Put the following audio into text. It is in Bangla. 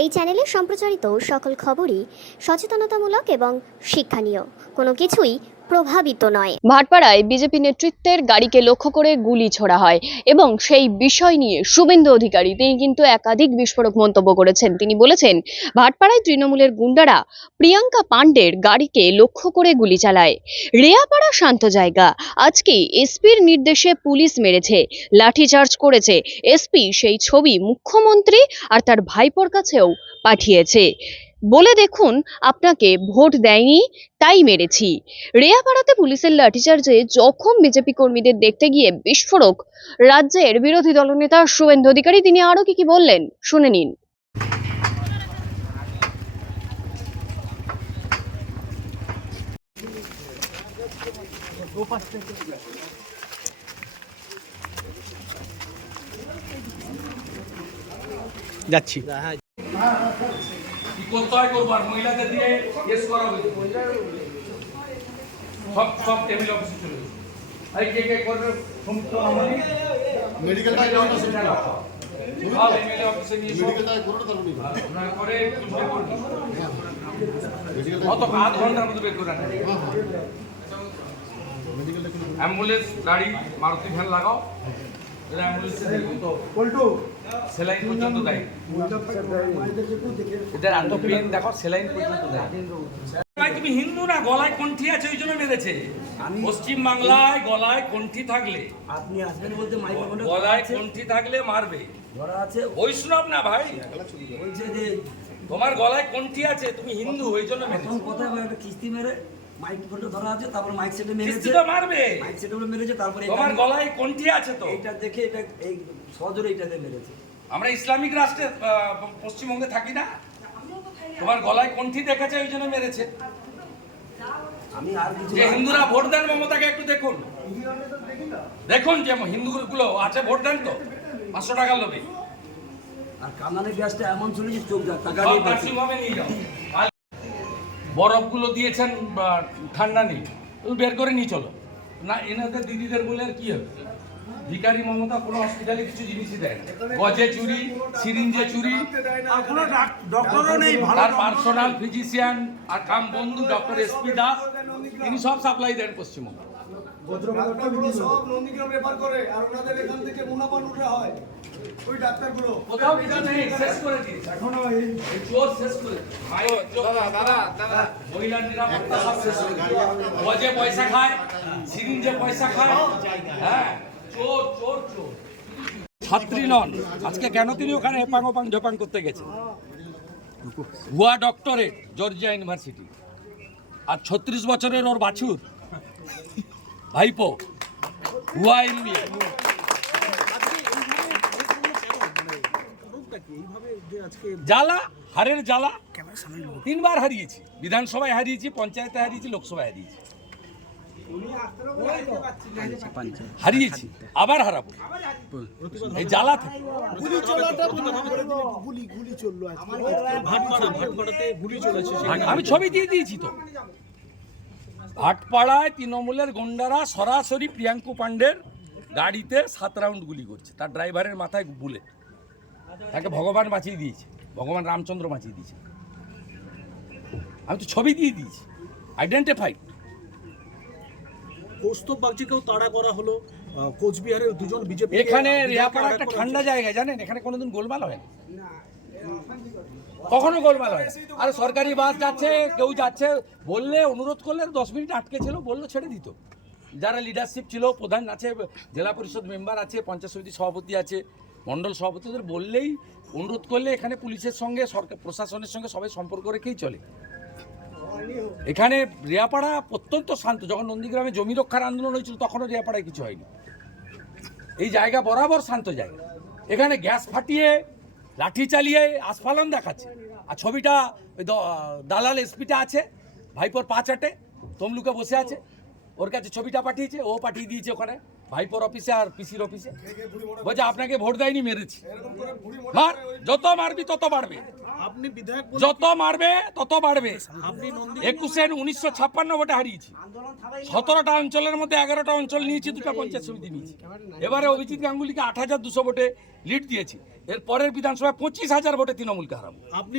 এই চ্যানেলে সম্প্রচারিত সকল খবরই সচেতনতামূলক এবং শিক্ষণীয়, কোনো কিছুই প্রভাবিত নয়। ভাটপাড়ায় বিজেপি নেতৃত্বের গাড়িকে লক্ষ্য করে গুলি ছোড়া হয় এবং সেই বিষয় নিয়ে শুভেন্দু অধিকারী তিনি কিন্তু একাধিক বিস্ফোরক মন্তব্য করেছেন। তিনি বলেছেন, ভাটপাড়ায় তৃণমূলের গুন্ডারা প্রিয়াঙ্কা পাণ্ডের গাড়িকে লক্ষ্য করে গুলি চালায়। রেয়াপাড়া শান্ত জায়গা, আজকে এসপির নির্দেশে পুলিশ মেরেছে, লাঠিচার্জ করেছে। এসপি সেই ছবি মুখ্যমন্ত্রী আর তার ভাইপোর কাছেও পাঠিয়েছে, বলে দেখুন আপনাকে ভোট দেয়নি তাই মেরেছি। রেয়াপাড়াতে পুলিশের লাঠিচার্জে জখম বিজেপি কর্মীদের দেখতে গিয়ে বিস্ফোরক রাজ্যের বিরোধী দলনেতা শুভেন্দু অধিকারী। তিনি আরো কি বললেন শুনে নিন। যাচ্ছি। কি করতে হয় করবো, আর মহিলাদের দিয়ে কেস করা হয়েছে, সব টেবিল অফিসে চলে গেছে। এই কে করবে সমস্ত আমারই মেডিকেল টাই করুন না, সব এমএলএ অফিসে নিয়ে মেডিকেল টাই করুন না, তাহলে আপনারা করে বের করবেন, কত আধ ঘন্টার মধ্যে বের করে আনবেন। অ্যাম্বুলেন্স গাড়ি মারুতি ভ্যান লাগাও, এরা অ্যাম্বুলেন্সে সেলাইন পর্যন্ত দেয়, এদের এত পেন দেখো, সেলাইন পর্যন্ত দেয়। ভাই তুমি হিন্দু না, গলায় কণ্ঠি আছে ওই জন্য মেরেছে। পশ্চিম বাংলায় গলায় কণ্ঠি থাকলে, আপনি আসবেন বলতে মাইক্রোফোনে গলায় কণ্ঠি থাকলে মারবে, ধরা আছে, বৈষ্ণব না ভাই, বলছে যে তোমার গলায় কণ্ঠি আছে, তুমি হিন্দু ওই জন্য মেরেছে। প্রথম কথা একটা কিস্তি মেরে মাইক্রোফোনটা ধরা আছে, তারপর মাইক সেটে মেরেছে, কিস্তি তো মারবে, মাইক সেটে মেরেছে, তারপরে তোমার গলায় কণ্ঠি আছে তো। এইটা দেখে এটা এই সজোরে এইটা দিয়ে মেরেছে। আমরা ইসলামিক রাষ্ট্রে পশ্চিমবঙ্গে থাকি না, তোমার গলায় কণ্ঠি দেখেছে ওই জন্য মেরেছে। আমি আর কিছু যে হিন্দুরা ভোট দেন মমতাকে একটু দেখুন, দেখুন যে হিন্দুগুলো আছে ভোট দেন তো 500 টাকার লোভে। আর কামানের গ্যাসটা এমন ছিল যে চোখ যা টাকা সব নার্সিংহোমে নিয়ে যাও। বরফগুলো দিয়েছেন, ঠান্ডা নেই, তুমি বের করে নিয়ে চলো না। এনাদের দিদিদের বলে আর কি হবে, ভিখারি মমতা কোনো হসপিটালে কিছু জিনিসই দেয় না, গজে চুরি, সিরিঞ্জে চুরি, ডক্টরও নেই, তার পার্সোনাল ফিজিশিয়ান আর কাম বন্ধু ডক্টর এসপি দাস, তিনি সব সাপ্লাই দেন পশ্চিমবঙ্গে। সব নন্দীগ্রাম রেফার করে, আর ওনাদের এখান থেকে মুনাফা লুটে হয় ওই ডাক্তারগুলো। কোথাও কিছু নেই, শেষ করে দিয়েছে এখনো, এই চোর শেষ করে দাদা মহিলার নিরাপত্তা সব শেষ করে দিয়েছে। গজে পয়সা খায়, সিরিঞ্জে পয়সা খায়, হ্যাঁ চোর চোর চোর। ছাত্রী নন, আজকে কেন তিনি ওখানে এপাং ওপাং জপাং করতে গেছেন? ভুয়া ডক্টরেট জর্জিয়া ইউনিভার্সিটি, আর 36 বছরের ওর বাছুর ভাইপো ভুয়া এমবিএ। জ্বালা, হারের জ্বালা, 3বার হারিয়েছি, বিধানসভায় হারিয়েছি, পঞ্চায়েতে হারিয়েছি, লোকসভায় হারিয়েছি, হারিয়েছি, আবার হারাবো। এই জ্বালা থেকে আমি ছবি দিয়ে দিয়েছি তো। ভাটপাড়ায় তৃণমূলের গুন্ডারা সরাসরি প্রিয়াঙ্কু পাণ্ডের গাড়িতে 7 রাউন্ড গুলি করছে, তার ড্রাইভারের মাথায় বুলেট, তাকে ভগবান বাঁচিয়ে দিয়েছে, ভগবান রামচন্দ্র বাঁচিয়ে দিয়েছে। আমি তো ছবি দিয়ে দিয়েছি, আইডেন্টিফাইড। কৌস্তব বাগচিকেও তাড়া করা হলো, কোচবিহারের দুজন বিজেপি। এখানে রেয়াপাড়া একটা ঠান্ডা জায়গা, জানেন এখানে কোনোদিন গোলমাল হয় না, কখনো গোলমাল হয় না। আর সরকারি বাস যাচ্ছে, কেউ যাচ্ছে বললে, অনুরোধ করলে 10 মিনিট আটকে ছিল, বললো ছেড়ে দিত। যারা লিডারশিপ ছিল, প্রধান আছে, জেলা পরিষদ মেম্বার আছে, পঞ্চায়েত সমিতি সভাপতি আছে, মণ্ডল সভাপতিদের বললেই, অনুরোধ করলে এখানে পুলিশের সঙ্গে সরকার প্রশাসনের সঙ্গে সবাই সম্পর্ক রেখেই চলে। এখানে রেয়াপাড়া অত্যন্ত শান্ত। যখন নন্দীগ্রামে জমি রক্ষার আন্দোলন হয়েছিল তখনও রেয়াপাড়ায় কিছু হয়নি। এই জায়গা বরাবর শান্ত জায়গা। এখানে গ্যাস ফাটিয়ে, লাঠি চালিয়ে আস্ফালন দেখাচ্ছে। আর ছবিটা দালাল এসপিটা আছে, ভাইপোর 5 আটে তমলুকে বসে আছে, ওর কাছে ছবিটা পাঠিয়েছে, ও পাঠিয়ে দিয়েছে ওখানে ভাইপোর অফিসে আর পিসির অফিসে, বলছে আপনাকে ভোট দেয়নি মেরেছি। মার, যত মারবি তত বাড়বে, আপনি বিধায়ক বলে যত মারবে তত বাড়বে। আপনি নন্দী 1956 ভোটে হারিয়েছি, 17টা অঞ্চলের মধ্যে 11টা অঞ্চল নিয়েছি, 2টা পঞ্চায়েত সমিতি নিয়েছি। এবারে অভিজিৎ গাঙ্গুলিকে 8,200 ভোটে লিড দিয়েছি, এর পরের বিধানসভায় 25,000 ভোটে তৃণমূলকে হারাবো। আপনি